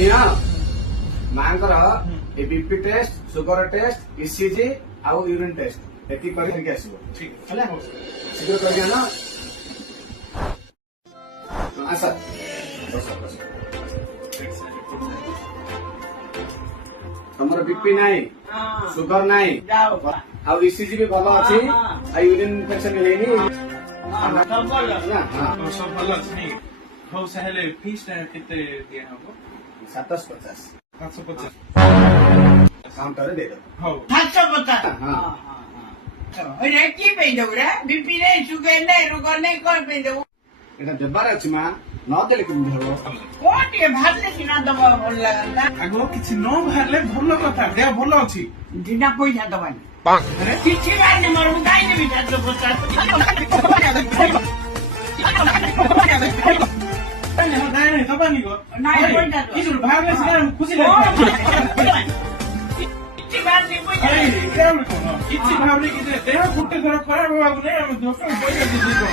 ନିଅ ମାଙ୍କର ଏ BP test, sugar test, ECG ଆଉ ୟୁରିନ୍ ଟେଷ୍ଟ ଏତିକି କରିକି ଆସିବ। ହେଲା ଶୀଘ୍ର କରିକି ଆଣ। ଆସ ତମର ବିପି ନାହିଁ, ସୁଗର ନାହିଁ, ଆଉ ଇସିଜି ବି ଭଲ ଅଛି, ଆଉ ୟୁରିନ୍ ଇନଫେକ୍ସନ ବି ହେଇନି। सब भल ନା सब भल अच्छी हौ साहेले फीस केते दिया हबो 750 750 କାଉଣ୍ଟରରେ ଦେଇଦେବ। हौ 750 ହଁ अरे की पे दौरा बीपी नहीं शुगर नहीं रुगर नहीं कर पे दौ ଏଟା ଦେବାର ଅଛି ମା, ନ ଦେଲେ କେମିତି ହବ? कौन ये भागले सिना दबा भल लगता आगो किछि न बाहरले भल कथा देह भल अछि दिना पैसा दबानी अरे किछि बार ने मरु दाई ने भी 750 अरे हो दाई नहीं दबानी गो नहीं, पैसा दो। किछु बाहरले सिना खुशी लागे किछि बार ने पैसा अरे क्या कोन किछि भावले कि देह फुटे थोड़ा खराब होबा नै हम दोस्त पैसा दि दो